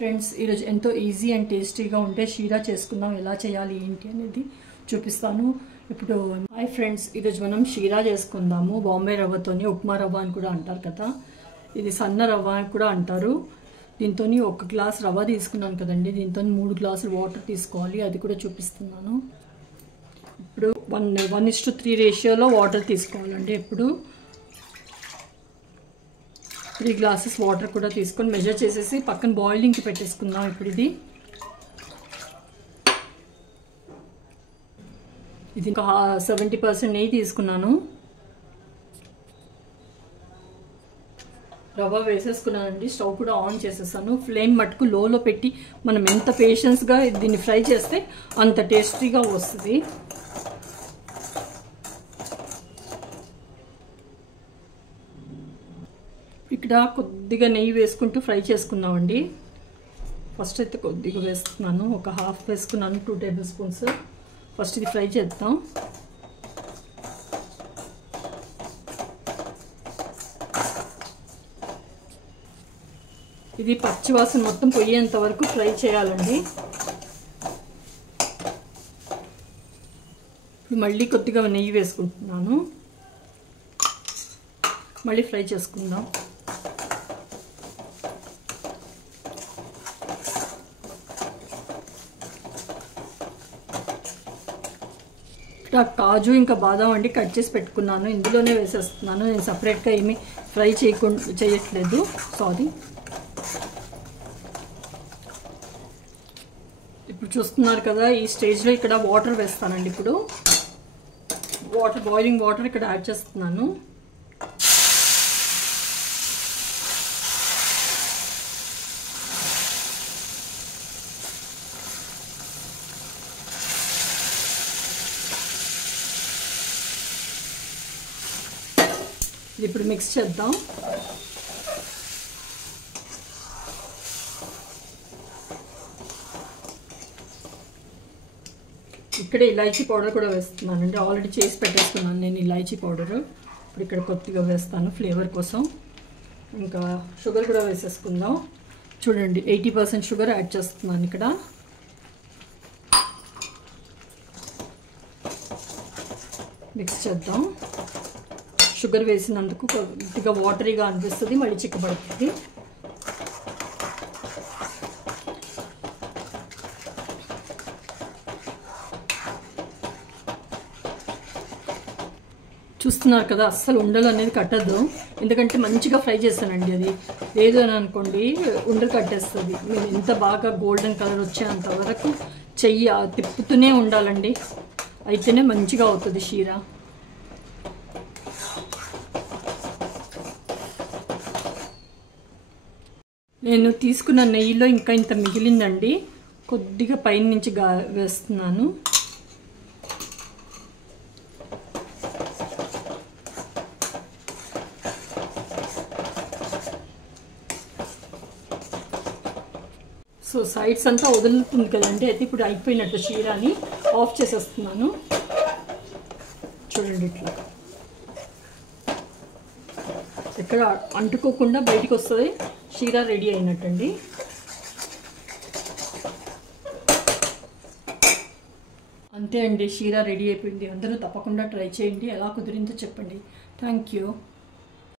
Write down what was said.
Friends, ఈరోజు ఎంతో easy and టేస్టీగా ఉంటే షీరా చేసుకుందాం. ఎలా చేయాలి ఏంటి అనేది చూపిస్తాను ఇప్పుడు. హాయ్ ఫ్రెండ్స్, ఈరోజు మనం షీరా చేసుకుందాము. బాంబే రవ్వతోని, ఉప్మా రవ్వ అని కూడా అంటారు కదా, ఇది సన్న రవ్వ అని కూడా అంటారు. దీంతో 1 గ్లాస్ రవ్వ తీసుకున్నాను కదండి, దీంతో 3 గ్లాసులు వాటర్ తీసుకోవాలి, అది కూడా చూపిస్తున్నాను. ఇప్పుడు 1:3 రేషియోలో వాటర్ తీసుకోవాలండి. ఇప్పుడు 3 గ్లాసెస్ వాటర్ కూడా తీసుకొని మెజర్ చేసేసి పక్కన బాయిలింగ్కి పెట్టేసుకుందాం. ఇప్పుడు ఇది ఇంకా 70% నెయ్యి తీసుకున్నాను. రవ్వ వేసేసుకున్నానండి. స్టవ్ కూడా ఆన్ చేసేసాను. ఫ్లేమ్ మట్టుకు లోలో పెట్టి మనం ఎంత పేషెన్స్గా దీన్ని ఫ్రై చేస్తే అంత టేస్టీగా వస్తుంది. ఇక్కడ కొద్దిగా నెయ్యి వేసుకుంటూ ఫ్రై చేసుకున్నామండి. ఫస్ట్ అయితే కొద్దిగా వేస్తున్నాను, ఒక హాఫ్ వేసుకున్నాను, 2 టేబుల్ స్పూన్స్. ఫస్ట్ ఇది ఫ్రై చేద్దాం. ఇది పచ్చివాసన మొత్తం పోయేంత వరకు ఫ్రై చేయాలండి. ఇప్పుడు మళ్ళీ కొద్దిగా నెయ్యి వేసుకుంటున్నాను, మళ్ళీ ఫ్రై చేసుకుందాం. ఇక్కడ కాజు ఇంకా బాదాం అండి కట్ చేసి పెట్టుకున్నాను, ఇందులోనే వేసేస్తున్నాను. నేను సపరేట్గా ఏమీ ఫ్రై చేయట్లేదు, సారీ. ఇప్పుడు చూస్తున్నారు కదా, ఈ స్టేజ్లో ఇక్కడ వాటర్ వేస్తానండి. ఇప్పుడు బాయిలింగ్ వాటర్ ఇక్కడ యాడ్ చేస్తున్నాను. ఇప్పుడు మిక్స్ చేద్దాం. ఇక్కడ ఇలాచీ పౌడర్ కూడా వేస్తున్నానండి. ఆల్రెడీ చేసి పెట్టేసుకున్నాను నేను ఇలాచీ పౌడరు. ఇప్పుడు ఇక్కడ కొద్దిగా వేస్తాను ఫ్లేవర్ కోసం. ఇంకా షుగర్ కూడా వేసేసుకుందాం. చూడండి, 80% షుగర్ యాడ్ చేస్తున్నాను ఇక్కడ. మిక్స్ చేద్దాం. షుగర్ వేసినందుకు కొద్దిగా వాటరీగా అనిపిస్తుంది, మళ్ళీ చిక్కబడుతుంది. చూస్తున్నారు కదా, అస్సలు ఉండలు అనేది కట్టద్దు, ఎందుకంటే మంచిగా ఫ్రై చేస్తానండి. అది లేదు అని అనుకోండి, ఉండలు కట్టేస్తుంది. మీరు ఎంత బాగా గోల్డెన్ కలర్ వచ్చేంత వరకు చెయ్యి తిప్పుతూనే ఉండాలండి, అయితేనే మంచిగా అవుతుంది షీరా. నేను తీసుకున్న నెయ్యిలో ఇంకా ఇంత మిగిలిందండి, కొద్దిగా పైన నుంచి వేస్తున్నాను. సో సైడ్స్ అంతా వదులుతుంది కదండి, అయితే ఇప్పుడు అయిపోయినట్టు షీరాని ఆఫ్ చేసేస్తున్నాను. చూడండి, ఇట్లా ఎక్కడ అంటుకోకుండా బయటికి వస్తుంది. షీరా రెడీ అయినట్టండి. అంతే అండి, షీరా రెడీ అయిపోయింది. అందరూ తప్పకుండా ట్రై చేయండి, ఎలా కుదిరిందో చెప్పండి. Thank you.